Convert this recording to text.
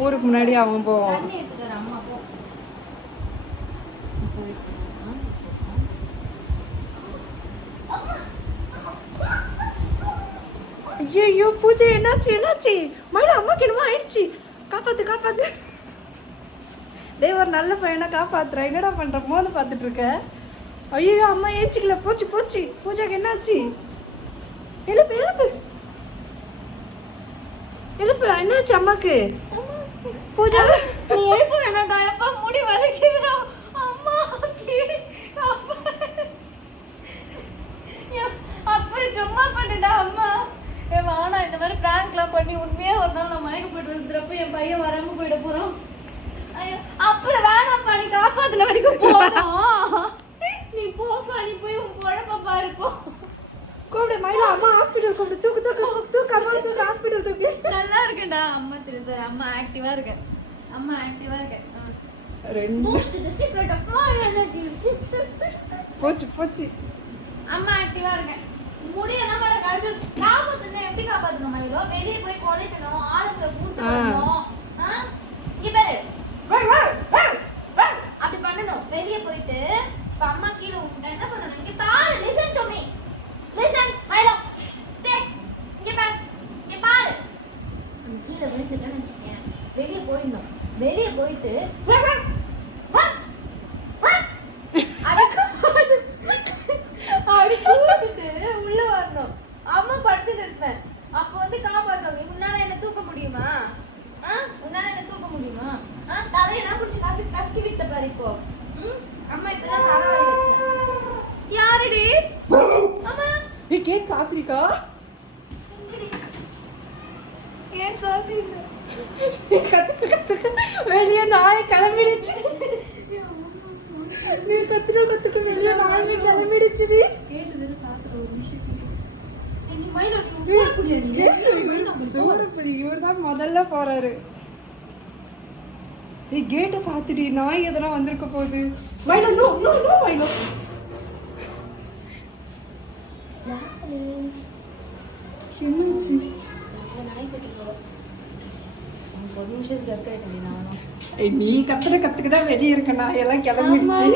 ஊருக்கு முன்னாடி அவன் போவான். ஐயோ பூஜை என்னாச்சு மயிலா அம்மாக்கு என்னமோ ஆயிடுச்சு. காப்பாத்து டேய் ஒரு நல்ல பையனை காப்பாத்துற. என்னடா பண்ற மோத பார்த்துட்டு இருக்க. ஐயோ அம்மா ஏச்சிக்கல. போச்சு பூஜாக்கு என்னாச்சு? எழுப்பு என்னாச்சு அம்மாக்கு? பூஜா நீ எழுப்ப வேணாம்டா. எப்ப முடி வதக்கிடுறா அம்மா. அப்ப சும்மா பண்ணுடா அம்மா. வானா இந்த மாதிரி பிராங்க்லாம் பண்ணி உண்மையா ஒரு நாள் நான் மயக்க போயிட்டு வந்துடுறப்ப என் பையன் வராம போயிட போறான். அப்புறம் வேணாம்ப்பா, நீ காப்பாத்துல வரைக்கும் போகணும். நீ போப்பா, நீ போய் உன் குழப்ப பாருப்போ. கூப்பிடு மயிலா, அம்மா ஹாஸ்பிட்டல் கூப்பிடு. தூக்கு அம்மா தூக்கு, ஹாஸ்பிட்டல் தூக்கு. நல்லா இருக்கேன்டா அம்மா. தெரியுது அம்மா ஆக்டிவா இருக்கேன். போச்சு அம்மா ஆக்டிவா இருக்கேன். முடியெல்லாம் மேல கழிச்சு காப்பாத்தணும். எப்படி காப்பாத்தணும் மயிலோ? வெளியே போய் கொலைக்கணும், ஆளுங்களை கூட்டு வரணும். இங்க பாரு, அப்படி பண்ணணும். வெளியே போயிட்டு இப்ப அம்மா கீழே என்ன பண்ணணும்? இங்க பாரு, லிசன் டு மீ. லிசன் மயிலோ, ஸ்டே. இங்க பாரு. கீழே விழுந்துட்டேன்னு வச்சுக்கேன். வெளியே போயிடணும். வெளியே போயிட்டு அப்படி கூட்டிட்டு உள்ள வரணும். அம்மா படுத்துட்டு இருப்பேன். அப்ப வந்து காப்பாத்துவாங்க. உன்னால என்ன தூக்க முடியுமா? தலையெல்லாம் பிடிச்சி கசக்கி விட்ட பாரு இப்போ. அம்மா இப்பதான் தலைவலி வச்சேன். யாருடி அம்மா? நீ கேக் சாப்பிடுறீக்கா? ஏன் சாப்பிடுற? கத்துக்க வெளியே நாய் கிளம்பிடுச்சு. நீ கத்துக்க வெளியே நாய் கிளம்பிடுச்சுடி. கேட்டதுல சாத்துற ஒரு விஷயம். நீ மயிலோ, சூரப்புலி இவர்தான் முதல்ல போறாரு. நீ கேட்ட சாத்துடி, நாய் எதனா வந்திருக்க போகுது. மயிலோ நோ மயிலோ. என்னாச்சு? நீ கத்துறதுக்குதான் வெளியே இருக்க நாய் எல்லாம் கிளம்பிடுச்சு.